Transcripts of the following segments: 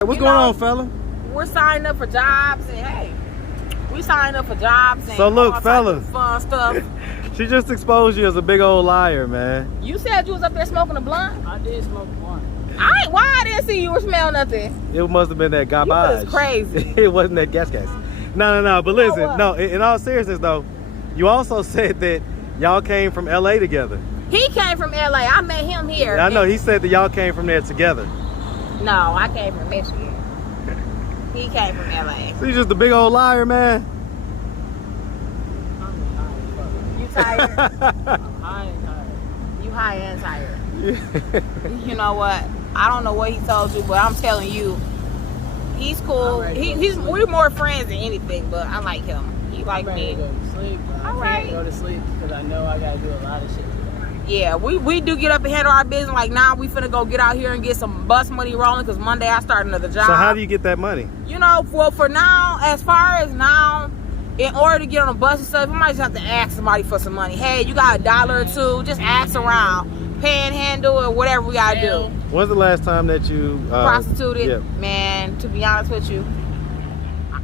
What's going on, fella? We're signing up for jobs, and hey, we signed up for jobs and so look, all fella, types of fun stuff. She just exposed you as a big old liar, man. You said you was up there smoking a blunt. I did smoke a blunt. Why I didn't see you or smell nothing? It must have been that garbage. You was crazy. It wasn't that gas. No. But listen, no. In all seriousness, though, you also said that y'all came from LA together. He came from LA. I met him here. I know. He said that y'all came from there together. No, I came from Michigan. He came from LA. So you just a big old liar, man. You tired? I'm high and tired. You high and tired. You know what? I don't know what he told you, but I'm telling you, he's cool. We're more friends than anything, but I like him. He like me. I'm ready to go to sleep, but I can't go to sleep because I know I gotta do a lot of shit today. Yeah, we do get up and handle our business. Like now, we finna go get out here and get some bus money rolling because Monday I start another job. So how do you get that money? You know, well, for now, as far as now, in order to get on a bus and stuff, you might just have to ask somebody for some money. Hey, you got $1 or $2? Just ask around, panhandle or whatever we gotta do. When's the last time that you prostituted? Yeah. Man, to be honest with you,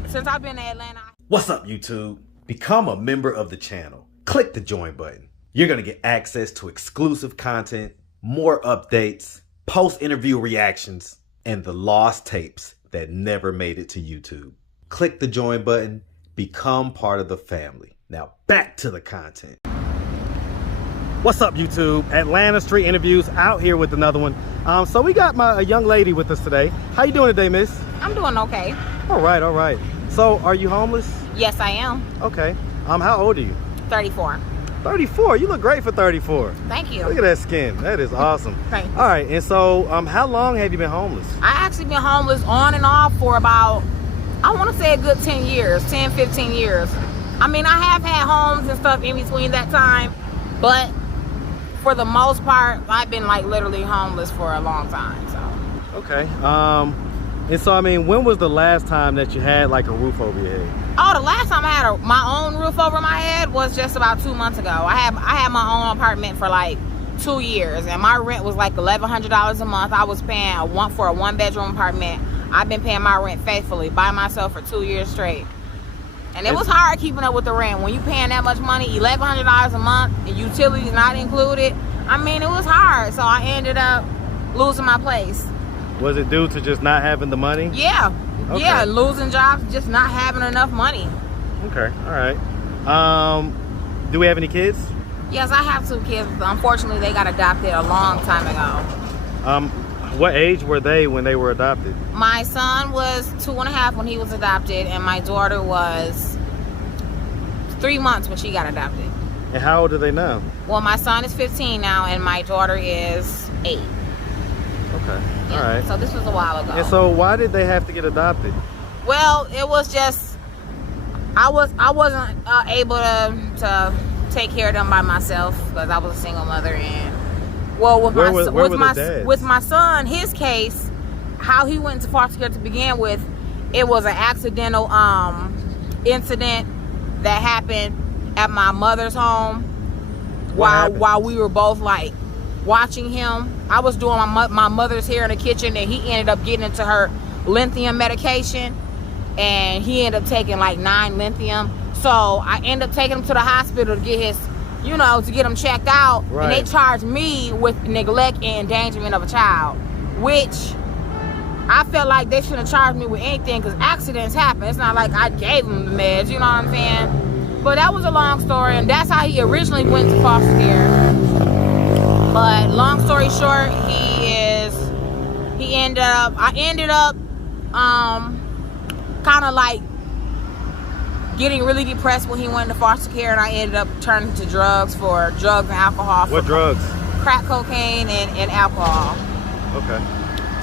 since I've been in Atlanta. What's up, YouTube? Become a member of the channel. Click the join button. You're going to get access to exclusive content, more updates, post-interview reactions, and the lost tapes that never made it to YouTube. Click the join button. Become part of the family. Now back to the content. What's up, YouTube? Atlanta Street Interviews out here with another one. So we got a young lady with us today. How you doing today, miss? I'm doing okay. All right. So are you homeless? Yes, I am. Okay. How old are you? 34. 34. You look great for 34. Thank you. Look at that skin. That is awesome. Thank you. All right. And so how long have you been homeless? I actually been homeless on and off for about, I want to say a good 10 years, 10, 15 years. I mean, I have had homes and stuff in between that time, but for the most part, I've been like literally homeless for a long time. So. Okay. And so, I mean, when was the last time that you had like a roof over your head? Oh, the last time I had my own roof over my head was just about 2 months ago. I had my own apartment for like 2 years, and my rent was like $1,100 a month. I was paying for a 1-bedroom apartment. I've been paying my rent faithfully by myself for 2 years straight. And it was hard keeping up with the rent. When you paying that much money, $1,100 a month, and utilities not included, I mean, it was hard. So I ended up losing my place. Was it due to just not having the money? Yeah. Okay. Yeah, losing jobs, just not having enough money. Okay, all right. Do we have any kids? Yes, I have 2 kids. Unfortunately, they got adopted a long time ago. What age were they when they were adopted? My son was 2.5 when he was adopted, and my daughter was 3 months when she got adopted. And how old are they now? Well, my son is 15 now, and my daughter is 8. Okay, Yeah. all right. So this was a while ago. And so why did they have to get adopted? Well, it was just I wasn't able to take care of them by myself because I was a single mother. And well, with my son, his case, how he went into foster care to begin with, it was an accidental incident that happened at my mother's home while we were both like watching him. I was doing my mother's hair in the kitchen, and he ended up getting into her lithium medication, and he ended up taking like 9 lithium. So I ended up taking him to the hospital to get his, to get him checked out. Right. And they charged me with neglect and endangerment of a child, which I felt like they shouldn't have charged me with anything because accidents happen. It's not like I gave him the meds, you know what I'm saying? But that was a long story, and that's how he originally went to foster care. But long story short, I ended up kind of like getting really depressed when he went into foster care, and I ended up turning to drugs and alcohol. What drugs? Crack cocaine and alcohol. Okay.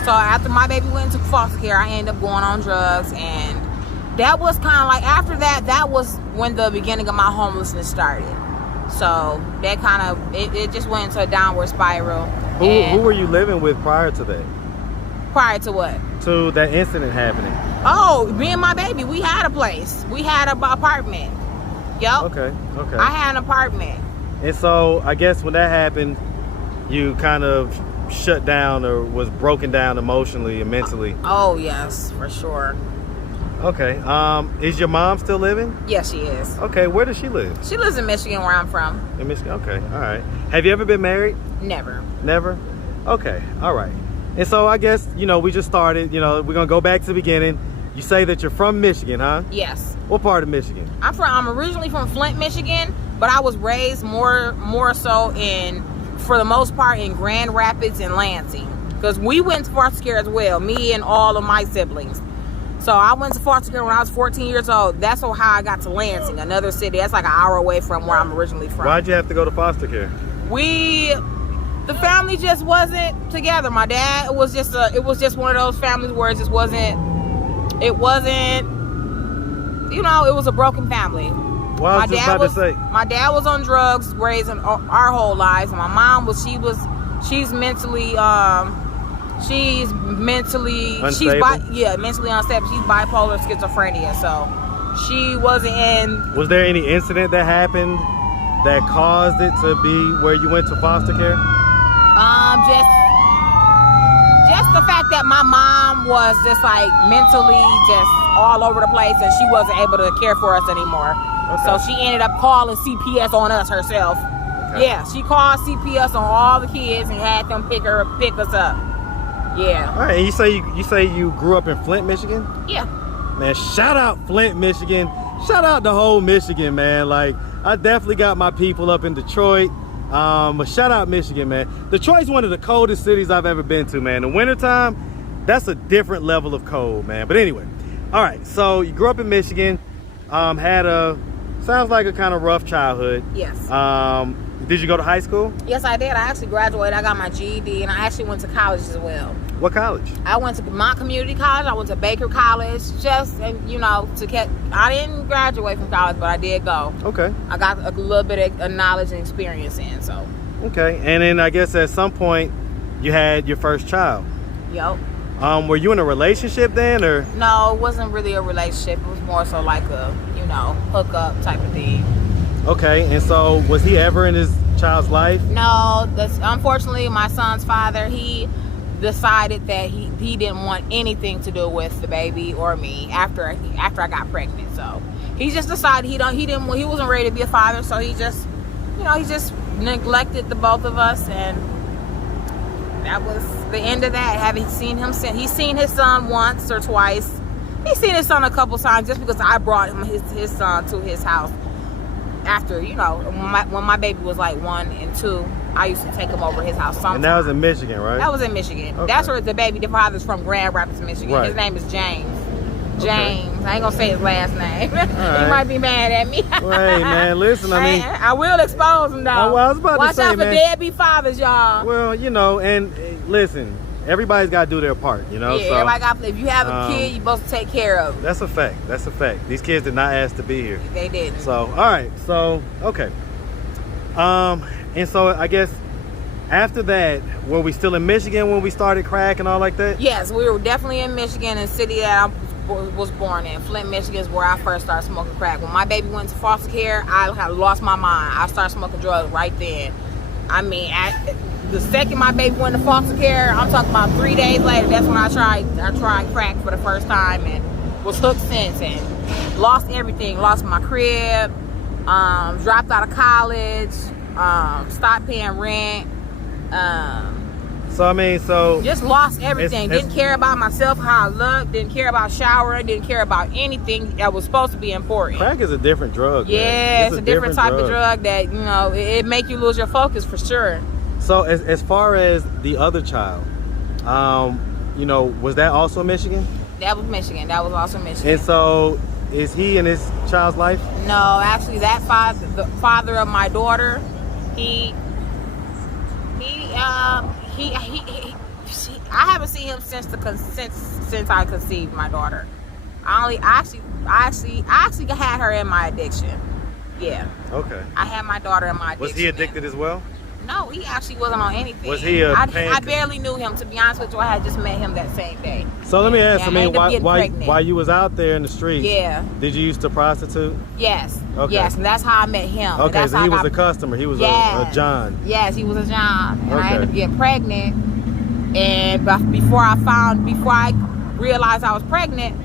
So after my baby went into foster care, I ended up going on drugs, and that was kind of like, after that was when the beginning of my homelessness started. So that kind of, it just went into a downward spiral. Who were you living with prior to that? Prior to what? To that incident happening. Oh, me and my baby, we had a place. We had an apartment. Yup. Okay. I had an apartment. And so I guess when that happened, you kind of shut down or was broken down emotionally and mentally. Oh yes, for sure. Okay. Is your mom still living? Yes, she is. Okay. Where does she live? She lives in Michigan, where I'm from. In Michigan. Okay. All right. Have you ever been married? Never. Never? Okay. All right. And so I guess, we just started, we're going to go back to the beginning. You say that you're from Michigan, huh? Yes. What part of Michigan? I'm originally from Flint, Michigan, but I was raised more so for the most part, in Grand Rapids and Lansing. Because we went to foster care as well, me and all of my siblings. So I went to foster care when I was 14 years old. That's how I got to Lansing, another city. That's like an hour away from where I'm originally from. Why'd you have to go to foster care? The family just wasn't together. My dad it was just one of those families where it was a broken family. Well, I was just about to say. My dad was on drugs raising our whole lives. And my mom she's mentally unstable? mentally unstable. She's bipolar schizophrenia. So she wasn't in. Was there any incident that happened that caused it to be where you went to foster care? Just the fact that my mom was just like mentally just all over the place, and she wasn't able to care for us anymore. Okay. So she ended up calling CPS on us herself. Okay. Yeah, she called CPS on all the kids and had them pick us up. Yeah. All right. And you say you grew up in Flint, Michigan? Yeah. Man, shout out Flint, Michigan. Shout out the whole Michigan, man. Like, I definitely got my people up in Detroit. But shout out Michigan, man. Detroit's one of the coldest cities I've ever been to, man. In the wintertime, that's a different level of cold, man. But anyway, all right. So you grew up in Michigan, sounds like a kind of rough childhood. Yes. Did you go to high school? Yes, I did. I actually graduated. I got my GED, and I actually went to college as well. What college? I went to Mont Community College. I went to Baker College. I didn't graduate from college, but I did go. Okay. I got a little bit of knowledge and experience in, so. Okay. And then I guess at some point you had your first child. Yep. Were you in a relationship then, or? No, it wasn't really a relationship. It was more so like a, hookup type of thing. Okay. And so was he ever in his child's life? No. Unfortunately, my son's father, he decided that he didn't want anything to do with the baby or me after I got pregnant. So he just decided he wasn't ready to be a father. So he just neglected the both of us, and that was the end of that. Having seen him since, he's seen his son once or twice. He's seen his son a couple times just because I brought him his son to his house. After, when my baby was like 1 and 2, I used to take him over to his house sometimes. And that was in Michigan, right? That was in Michigan. Okay. That's where the father's from, Grand Rapids, Michigan. Right. His name is James. Okay. James. I ain't gonna say his last name. Right. He might be mad at me. Well, hey, man, listen, I will expose him, though. Oh, well, I was about Watch to say, out for man, deadbeat fathers, y'all. Well, and listen, everybody's got to do their part, Yeah, so, everybody got. If you have a kid, you're supposed to take care of him. That's a fact. That's a fact. These kids did not ask to be here. They didn't. So, all right. So, okay. And so I guess after that, were we still in Michigan when we started crack and all like that? Yes, we were definitely in Michigan, the city that I was born in. Flint, Michigan is where I first started smoking crack. When my baby went to foster care, I had lost my mind. I started smoking drugs right then. I mean, the second my baby went to foster care, I'm talking about 3 days later, that's when I tried crack for the first time and was hooked since, and lost everything. Lost my crib, dropped out of college, stopped paying rent. Just lost everything. Didn't care about myself, how I looked. Didn't care about showering. Didn't care about anything that was supposed to be important. Crack is a different drug. Yeah, man. it's a different type of drug that it make you lose your focus for sure. So as far as the other child, was that also Michigan? That was Michigan. That was also Michigan. And so, is he in his child's life? No, actually, the father of my daughter, I haven't seen him since I conceived my daughter. I actually had her in my addiction. Yeah. Okay. I had my daughter in my addiction. Was he addicted as well? No, he actually wasn't on anything. Was he I barely knew him, to be honest with you. I had just met him that same day. So let me ask, pregnant. why you was out there in the streets? Yeah. Did you used to prostitute? Yes. Okay. Yes, and that's how I met him. Okay, so he was a customer. He was a John. Yes, he was a John. And I Okay. ended up getting pregnant. And before I realized I was pregnant,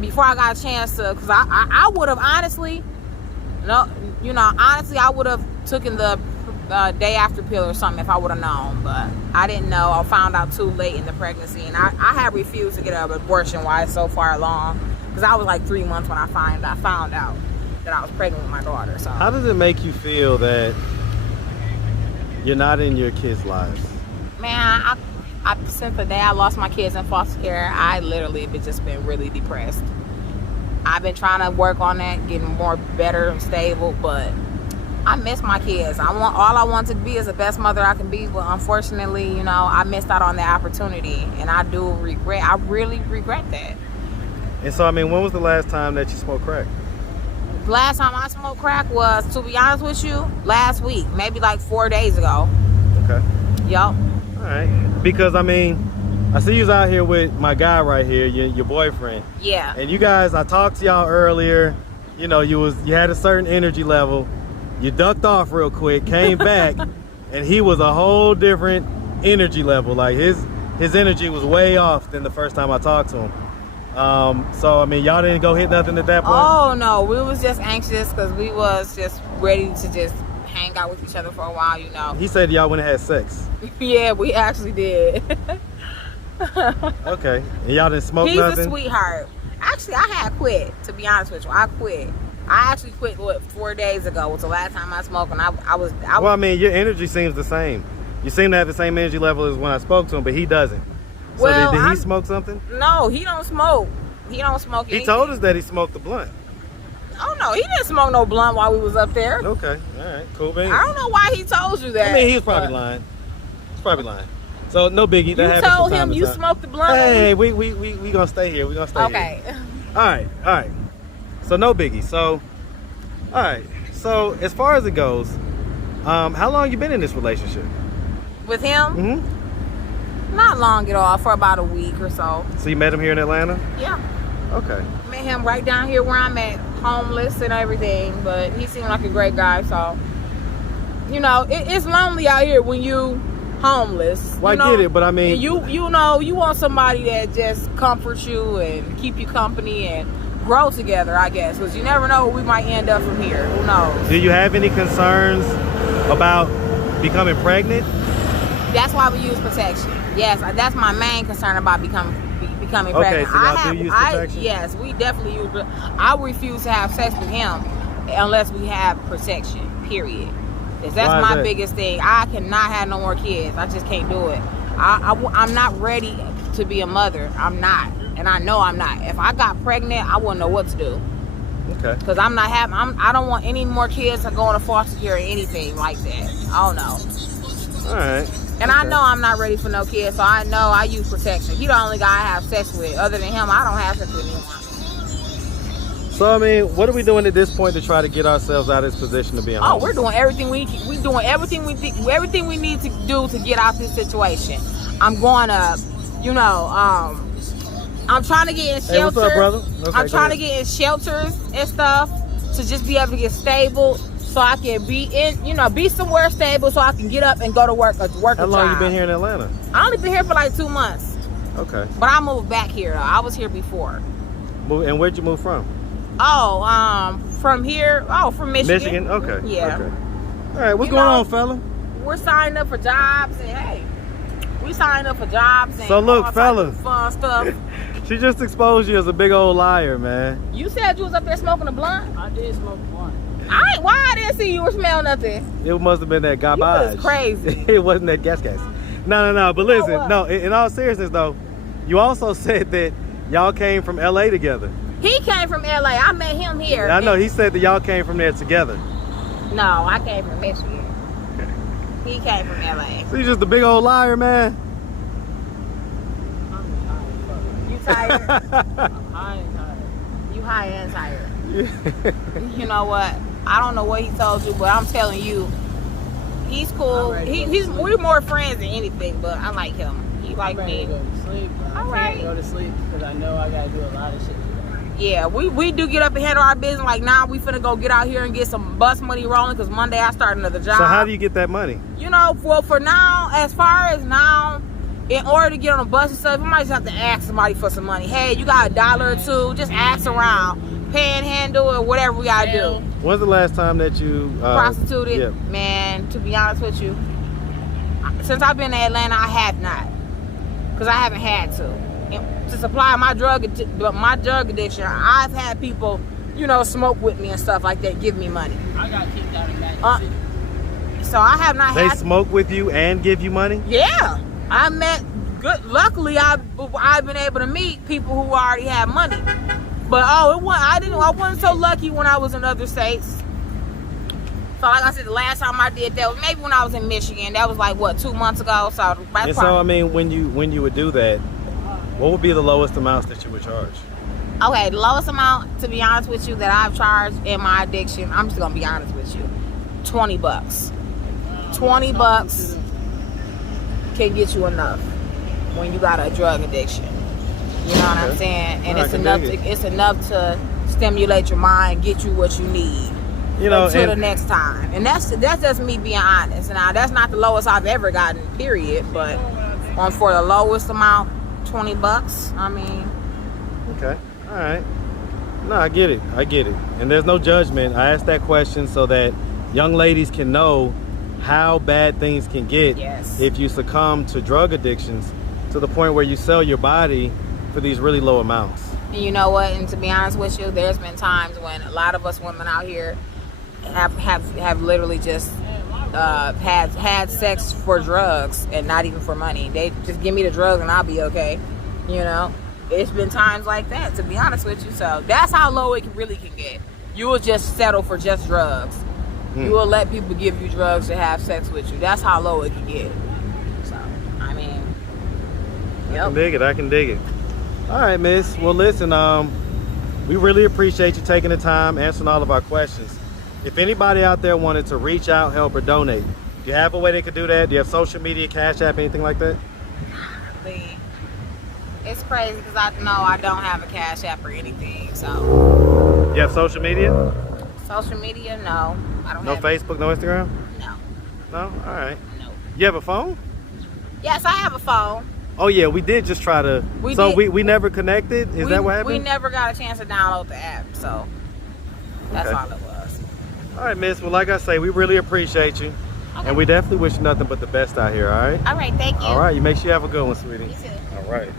before I got a chance to, because I would have honestly, I would have taken the day after pill or something if I would have known, but I didn't know. I found out too late in the pregnancy, and I had refused to get an abortion while it's so far along, because I was like 3 months when I found out that I was pregnant with my daughter. So how does it make you feel that you're not in your kids' lives? Man, I since the day I lost my kids in foster care, I literally have just been really depressed. I've been trying to work on that, getting better and stable, but I miss my kids. All I want to be is the best mother I can be, but unfortunately, I missed out on that opportunity, and I really regret that. And so, I mean, when was the last time that you smoked crack? The last time I smoked crack was, to be honest with you, last week, maybe like 4 days ago. Okay. Yup. All right. Because, I mean, I see you out here with my guy right here, your boyfriend. Yeah. And you guys, I talked to y'all earlier. You had a certain energy level. You ducked off real quick, came back, and he was a whole different energy level. Like his energy was way off than the first time I talked to him. So I mean, y'all didn't go hit nothing at that point? Oh no, we was just anxious because we was just ready to just hang out with each other for a while, He said y'all went and had sex. Yeah, we actually did. Okay. And y'all didn't smoke nothing? He's a sweetheart. Actually, I had quit, to be honest with you. I quit. I actually quit 4 days ago. Was the last time I smoked, and I was. Well, I mean, your energy seems the same. You seem to have the same energy level as when I spoke to him, but he doesn't. So well, did he smoke something? No, he don't smoke. He don't smoke anything. He told us that he smoked a blunt. Oh no, he didn't smoke no blunt while we was up there. Okay, all right, cool beans. I don't know why he told you that. I mean, he was probably lying. He's probably lying. So no biggie. That You told him you smoked the blunt. Hey, we gonna stay here. We gonna stay okay. here. Okay. All right. So no biggie. So, all right. So as far as it goes, how long you been in this relationship? With him? Mm-hmm. Not long at all. For about a week or so. So you met him here in Atlanta? Yeah. Okay. Met him right down here where I'm at, homeless and everything, but he seemed like a great guy. So, it's lonely out here when you homeless. Well, I get it, but I mean, and you want somebody that just comforts you and keep you company and grow together, I guess, because you never know where we might end up from here. Who knows? Do you have any concerns about becoming pregnant? That's why we use protection. Yes, that's my main concern about becoming pregnant. Okay, so y'all do use protection? Yes, we definitely use. I refuse to have sex with him unless we have protection. Period. That's my biggest thing. I cannot have no more kids. I just can't do it. I'm not ready to be a mother. I'm not, and I know I'm not. If I got pregnant, I wouldn't know what to do. Okay. Because I don't want any more kids to go into foster care or anything like that. I don't know. All right. And I know I'm not ready for no kids, so I know I use protection. He the only guy I have sex with. Other than him, I don't have sex with anyone. So I mean, what are we doing at this point to try to get ourselves out of this position to be homeless? Oh, we're doing everything we doing everything we need to do to get out this situation. I'm going to, I'm trying to get in shelters. Hey, what's up, brother? Okay, I'm trying to get in shelters and stuff to just be able to get stable, so I can be somewhere stable, so I can get up and go to work. How long you been here in Atlanta? I only been here for like 2 months. Okay. But I moved back here though. I was here before. And where'd you move from? Oh, from here. Oh, from Michigan. Michigan? Okay. Yeah. Okay. All right, what's going on, fella? We're signing up for jobs, and hey, we signed up for jobs and so look, all fella, types of fun stuff. She just exposed you as a big old liar, man. You said you was up there smoking a blunt? I did smoke a blunt. Why I didn't see you or smell nothing? It must have been that garbage. You was crazy. It wasn't that gas. No. But listen, what? no. In all seriousness, though, you also said that y'all came from LA together. He came from LA. I met him here. I know. He said that y'all came from there together. No, I came from Michigan. He came from LA. So you just a big old liar, man. You tired? I'm high and tired. You high and tired. You know what? I don't know what he told you, but I'm telling you, he's cool. We're more friends than anything, but I like him. He like me. I'm ready to go to sleep, but All I right. can't go to sleep because I know I gotta do a lot of shit today. Yeah, we do get up and handle our business. Like now, we finna go get out here and get some bus money rolling because Monday I start another job. So how do you get that money? You know, for now, as far as now, in order to get on a bus and stuff, you might just have to ask somebody for some money. Hey, you got $1 or $2? Just ask around, panhandle or whatever we gotta do. When's the last time that you prostituted? Yeah. Man, to be honest with you, since I've been in Atlanta, I have not, because I haven't had to. And to supply my drug addiction, I've had people, you know, smoke with me and stuff like that, give me money. I got kicked out of Magic City. So I have not They had. smoke with you and give you money? Yeah, I met good. Luckily, I've been able to meet people who already have money. But I wasn't so lucky when I was in other states. So like I said, the last time I did that was maybe when I was in Michigan. That was like what, 2 months ago. So and so I mean, when you would do that, what would be the lowest amounts that you would charge? Okay, the lowest amount, to be honest with you, that I've charged in my addiction, I'm just gonna be honest with you, $20. $20 can get you enough when you got a drug addiction. You know what I'm saying? And it's enough to stimulate your mind, get you what you need. You know, until the next time. And that's just me being honest. Now that's not the lowest I've ever gotten, period. But for the lowest amount, $20. I mean. Okay. All right. No, I get it. And there's no judgment. I asked that question so that young ladies can know how bad things can get if you succumb to drug addictions to the point where you sell your body for these really low amounts. And you know what? And to be honest with you, there's been times when a lot of us women out here have literally just had sex for drugs and not even for money. They just give me the drugs and I'll be okay. You know, it's been times like that, to be honest with you. So that's how low it really can get. You will just settle for just drugs. You will let people give you drugs to have sex with you. That's how low it can get. So I mean, I can dig it. All right, miss. Well, listen, we really appreciate you taking the time, answering all of our questions. If anybody out there wanted to reach out, help, or donate, do you have a way they could do that? Do you have social media, Cash App, anything like that? It's crazy because I know I don't have a Cash App or anything. So. You have social media? Social media? No. I don't No have Facebook, no Instagram? No. No? All right. No. You have a phone? Yes, I have a phone. Oh yeah, we did just try to. We never connected. Is that what happened? We never got a chance to download the app, so that's all it was. All right, miss. Well, like I say, we really appreciate you, and we definitely wish you nothing but the best out here. All right. All right. Thank you. All right. You make sure you have a good one, sweetie. You too. All right.